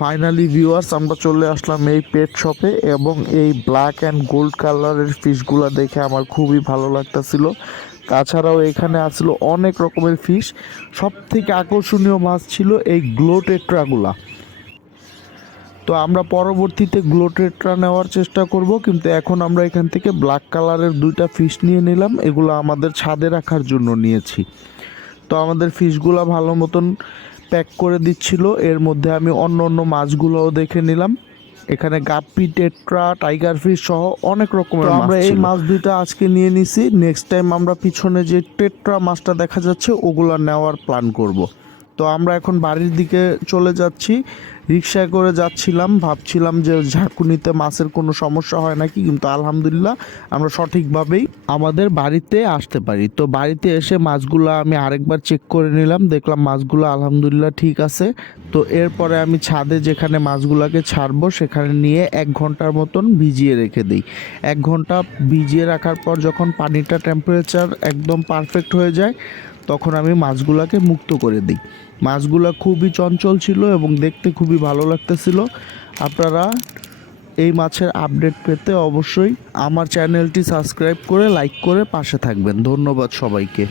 Finally viewers, আমরা চলে আসলাম এই পেট শপে এবং এই ব্ল্যাক অ্যান্ড গোল্ড কালারের ফিশগুলো দেখে আমার খুবই ভালো লাগতেছিল। তাছাড়াও এখানে আসছিল অনেক রকমের ফিশ। সব থেকে আকর্ষণীয় মাছ ছিল এই গ্লোটেট্রাগুলা। তো আমরা পরবর্তীতে গ্লোটেট্রা নেওয়ার চেষ্টা করব, কিন্তু এখন আমরা এখান থেকে ব্ল্যাক কালারের দুইটা ফিশ নিয়ে নিলাম। এগুলো আমাদের ছাদে রাখার জন্য নিয়েছি। তো আমাদের ফিশগুলো ভালো মতন প্যাক করে দিচ্ছিল। এর মধ্যে আমি অন্য অন্য মাছগুলোও দেখে নিলাম। এখানে গাপ্পি, টেট্রা, টাইগার ফিশ সহ অনেক রকমের মাছ ছিল। আমরা এই মাছ দুইটা আজকে নিয়ে নিছি। নেক্সট টাইম আমরা পিছনে যে টেট্রা মাছটা দেখা যাচ্ছে ওগুলো নেওয়ার প্ল্যান করব। তো আমরা এখন বাড়ির দিকে চলে যাচ্ছি। রিক্সায় করে যাচ্ছিলাম, ভাবছিলাম যে ঝাঁকুনিতে মাছের কোনো সমস্যা হয় নাকি, কিন্তু আলহামদুলিল্লাহ আমরা সঠিকভাবেই আমাদের বাড়িতে আসতে পারি। তো বাড়িতে এসে মাছগুলো আমি আরেকবার চেক করে নিলাম, দেখলাম মাছগুলো আলহামদুলিল্লাহ ঠিক আছে। তো এরপরে আমি ছাদে যেখানে মাছগুলোকে ছাড়বো সেখানে নিয়ে 1 ঘন্টার মতন ভিজিয়ে রেখে দিই। 1 ঘন্টা ভিজিয়ে রাখার পর যখন পানিটা টেম্পারেচার একদম পারফেক্ট হয়ে যায় তখন আমি মাছগুলোকে মুক্ত করে দিই। মাছগুলো খুবই চঞ্চল ছিল এবং দেখতে খুবই ভালো লাগতেছিল। আপনারা এই মাছের আপডেট পেতে অবশ্যই আমার চ্যানেলটি সাবস্ক্রাইব করে লাইক করে পাশে থাকবেন। ধন্যবাদ সবাইকে।